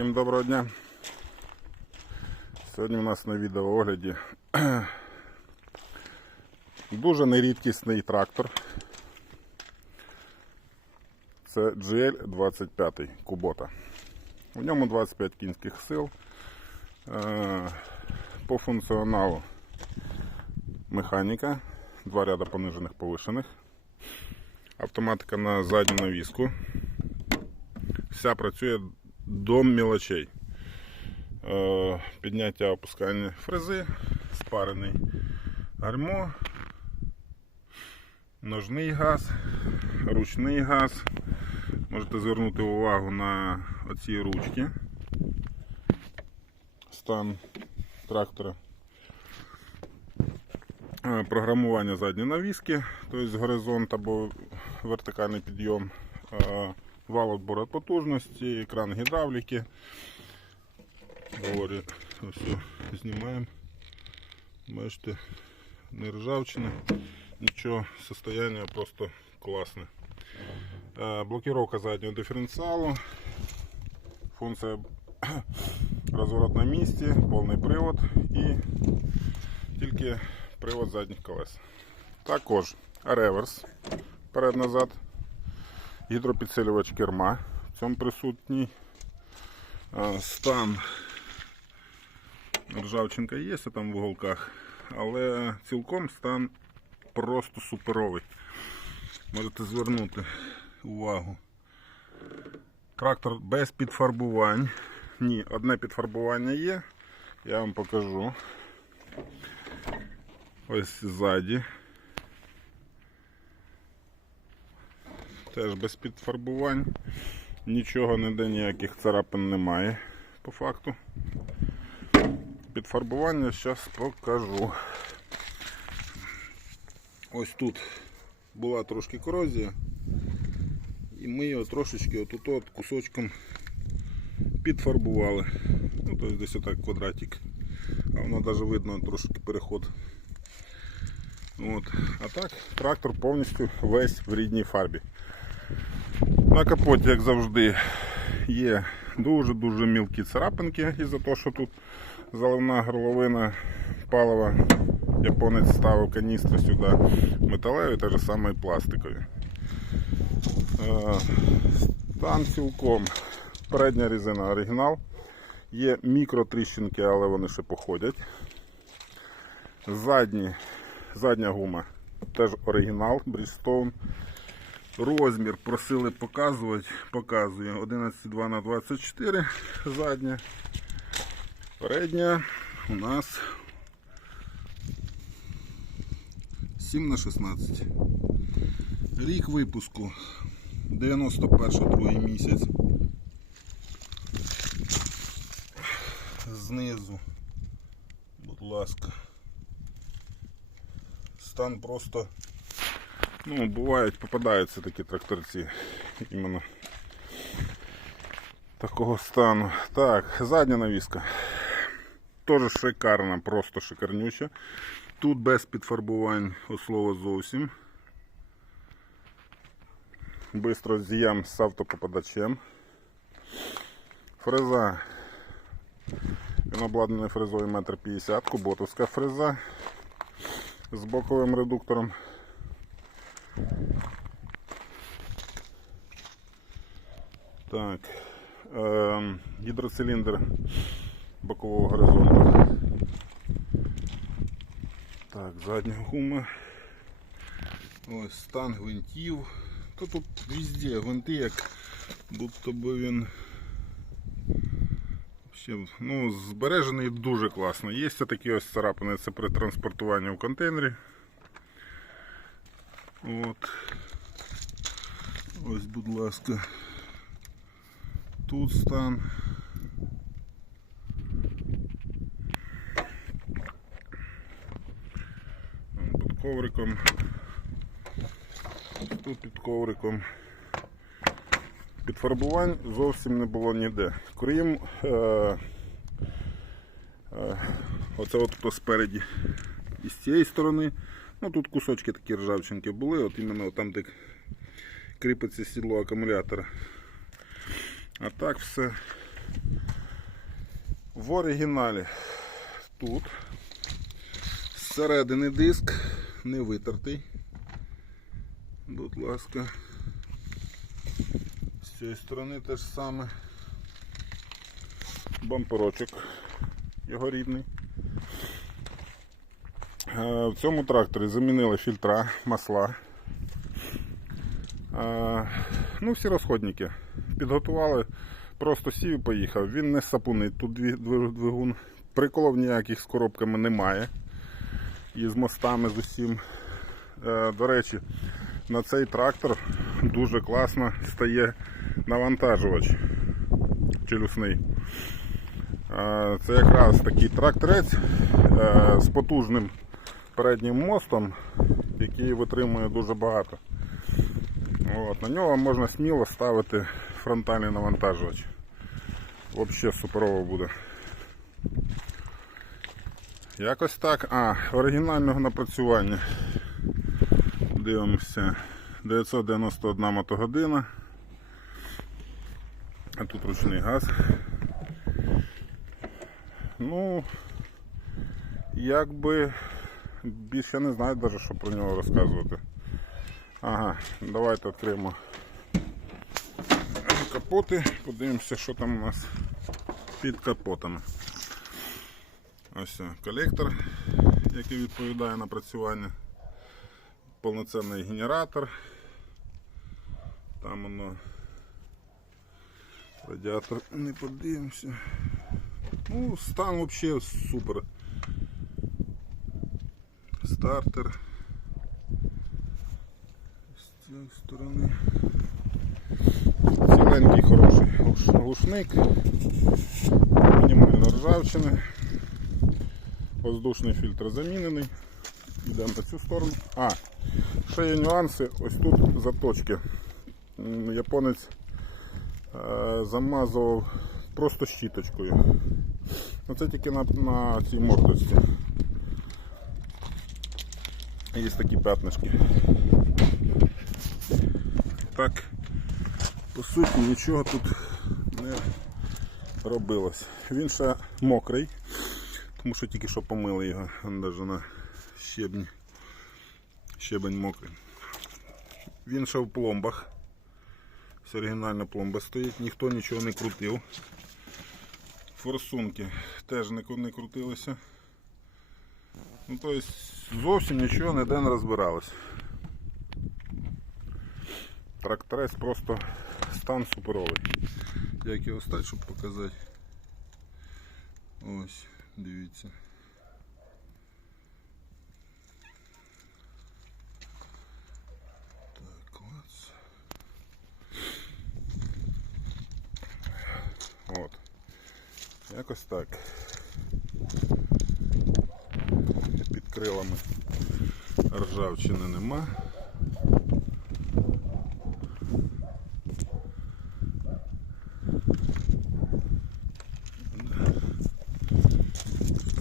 Всім доброго дня. Сьогодні у нас на відеоогляді дуже нерідкісний трактор. Це GL25 Кубота. У ньому 25 кінських сил. Е, По функціоналу механіка, два ряда понижених повишених. Автоматика на задню навіску. Вся працює до мілочей. Е, Підняття опускання фрези, спарений гальмо, ножний газ, ручний газ. Можете звернути увагу на оці ручки. Стан трактора. Е, Програмування задньої навіски, тобто горизонт або вертикальний підйом, е, вал відбору потужності, екран гідравліки. Говорю, все, знімаємо. Бачите, не ржавчина, нічого, состояние просто класне. Е, Блокировка заднього диференціалу, функція розворот на місці, повний привод і тільки привод задніх колес. Також реверс перед-назад, гідропідсилювач керма, в цьому присутній стан. Ржавчинка є там в уголках, але цілком стан просто суперовий. Можете звернути увагу. Трактор без підфарбувань. Ні, одне підфарбування є. Я вам покажу. Ось ззаді. Теж без підфарбувань. Нічого ніде ніяких царапин немає по факту. Підфарбування зараз покажу. Ось тут була трошки корозія. І ми його трошечки отут от кусочком підфарбували. Ну, тобто десь отак квадратик. А воно навіть видно трошки переход. От. А так, трактор повністю весь в рідній фарбі. На капоті, як завжди, є дуже-дуже мілкі царапинки із-за того, що тут заливна горловина палива. Японець ставив каністри сюди металеві, те ж саме і пластикові. Е, Стан цілком. Передня різина оригінал. Є мікротріщинки, але вони ще походять. Задні, задня гума теж оригінал Bridgestone. Розмір просили показувати, показує 11,2 на 24 задня. Передня у нас 7 на 16. Рік випуску 91 другий місяць. Знизу, будь ласка. Стан просто Ну, бувають, попадаються такі тракторці іменно такого стану. Так, задня навіска. Теж шикарна, просто шикарнюча. Тут без підфарбувань от слова зовсім. Бистро з'єм з автопопадачем. Фреза. Він обладнаний фрезою 1,50 м, куботовська фреза з боковим редуктором. Так. Е, гідроциліндр бокового горизонту. Так, задня гума. Ось стан гвинтів. То тут везде гвинти, як будто би він ну, збережений дуже класно. Є такі ось царапини, це при транспортуванні в контейнері. От. Ось, будь ласка. Тут стан. Під ковриком. Тут під ковриком. Підфарбувань зовсім не було ніде. Крім е, е, оце от спереді і з цієї сторони. Ну тут кусочки такі ржавчинки були, от іменно там, де кріпиться сідло акумулятора. А так все В оригіналі тут зсередини диск не витертий. Будь ласка. З цієї сторони теж саме. Бамперочок його рідний. Е, В цьому тракторі замінили фільтра, масла. Е, Ну, всі розходники. Підготували, просто сів і поїхав. Він не сапунить, тут двигун. Приколов ніяких з коробками немає. І з мостами з усім. Е, До речі, на цей трактор дуже класно стає навантажувач челюсний. Це якраз такий тракторець з потужним переднім мостом, який витримує дуже багато. От, на нього можна сміло ставити фронтальний навантажувач. Взагалі суперово буде. Якось так. А, оригінального напрацювання. Дивимося. 991 мотогодина. А тут ручний газ. Ну, якби більше не знаю навіть, що про нього розказувати. Ага, давайте відкриємо капоти, подивимося, що там у нас під капотами. Ось колектор, який відповідає на працювання. Повноцінний генератор. Там воно радіатор не подивимося. Ну, стан взагалі супер. Стартер. З цієї сторони. Ціленький хороший глуш- глушник. Мінімально ржавчини. Воздушний фільтр замінений. Йдемо на цю сторону. А, ще є нюанси. Ось тут заточки. Японець е, замазував просто щіточкою. Ну, це тільки на, на цій мордочці. Є такі п'ятнишки. Так, по суті, нічого тут не робилось. Він ще мокрий, тому що тільки що помили його, він навіть на щебні. Щебень мокрий. Він ще в пломбах. Ось оригінальна пломба стоїть, ніхто нічого не крутив. Форсунки теж не крутилися. Ну, тобто зовсім нічого ніде не розбиралось. Тракторець просто стан суперовий. Як його стати, щоб показати. Ось, дивіться. Так, клац. От. Якось так. Під крилами ржавчини нема.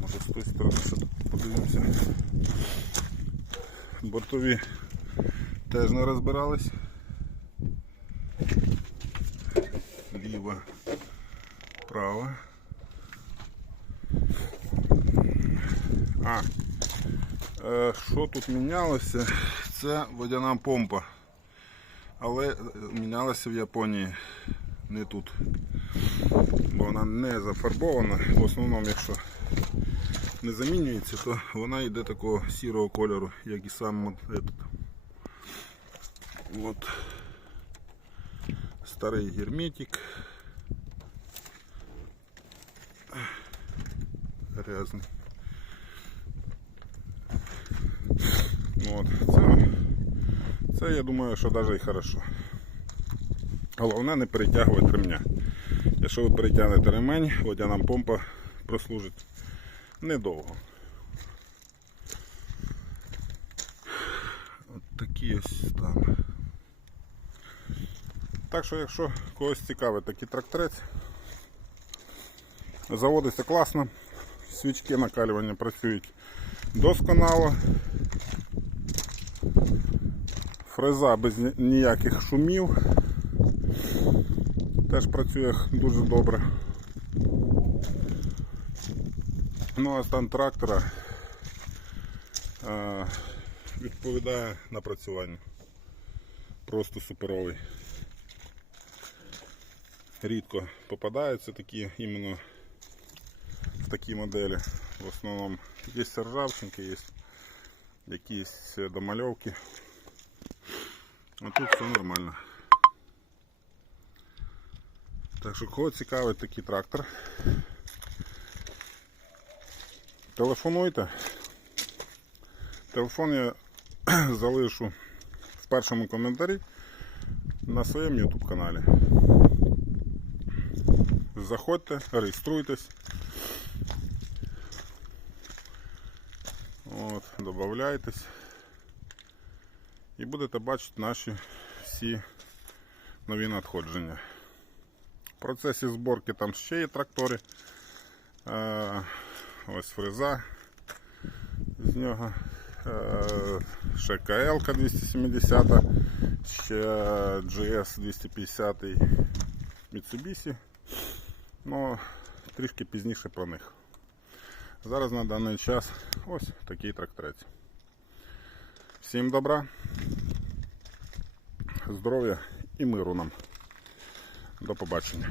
Може з тої сторони ще подивимося. Бортові теж не розбирались. Ліва, права. А, що тут мінялося? Це водяна помпа. Але е, мінялася в Японії, не тут. Бо вона не зафарбована. В основному, якщо не замінюється, то вона йде такого сірого кольору, як і сам от этот. От. Старий герметик. Грязний. От. Це, це я думаю, що навіть і хорошо. Головне не перетягувати ремня. Якщо ви перетягнете ремень, водяна помпа прослужить недовго. От такі ось стан. Так що, якщо когось цікавить такий тракторець, заводиться класно, свічки накалювання працюють досконало. Фреза без ніяких шумів. Теж працює дуже добре. Ну а стан трактора е, відповідає напрацюванню. Просто суперовий. Рідко попадаються такі іменно в такі моделі. В основному є ржавчинки, є якісь домальовки. А тут все нормально. Так що кого цікавить такий трактор, телефонуйте. Телефон я залишу в першому коментарі на своєму YouTube каналі. Заходьте, реєструйтесь. От, додавайтесь. І будете бачити наші всі нові надходження. В процесі зборки там ще є трактори. Е, ось фреза з нього. Е, ще КЛ 270, ще GS 250 Mitsubishi. Ну, трішки пізніше про них. Зараз на даний час ось такий тракторець. Всім добра, здоров'я і миру нам. До побачення.